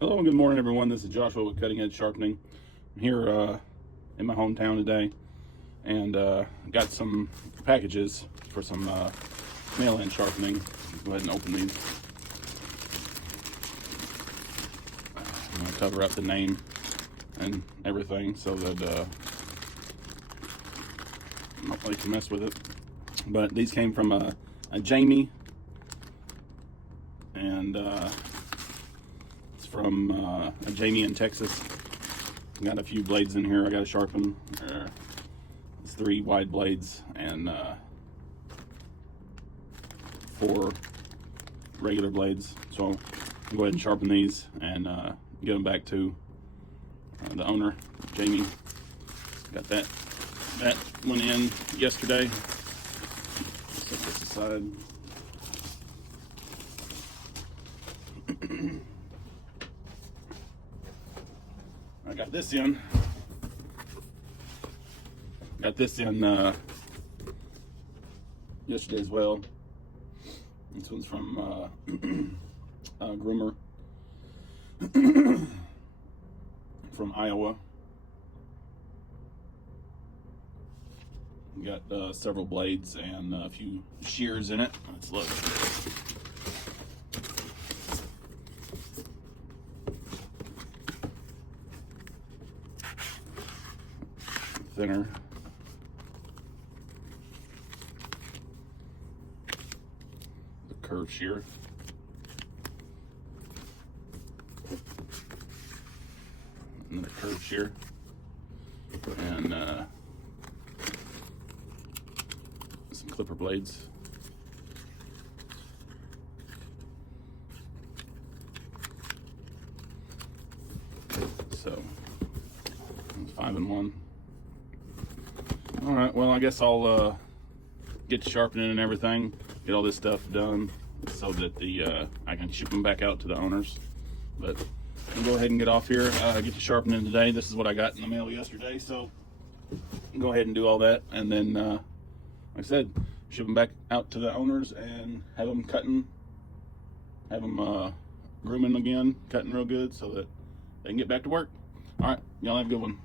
Hello and good morning, everyone. This is Joshua with Cutting Edge Sharpening. I'm here in my hometown today, and got some packages for some mail-in sharpening. Go ahead and open these. I'm going to cover up the name and everything so that nobody can mess with it. But these came from a Jamie, and it's from a Jamie in Texas. Got a few blades in here I got to sharpen. It's 3 wide blades and 4 regular blades. So I'll go ahead and sharpen these and get them back to the owner, Jamie. Got that went in yesterday. Set this aside. I got this in. Yesterday as well. This one's from Groomer from Iowa. Got several blades and a few shears in it. Let's look. Thinner. The curved shear. Another curved shear. And some clipper blades. So it's 5 in 1. All right, well, I guess I'll get to sharpening and everything, get all this stuff done so that I can ship them back out to the owners. But I'll go ahead and get off here, get to sharpening today. This is what I got in the mail yesterday, so I'll go ahead and do all that, and then like I said, ship them back out to the owners and have them cutting, have them grooming again, cutting real good so that they can get back to work. All right, y'all have a good one.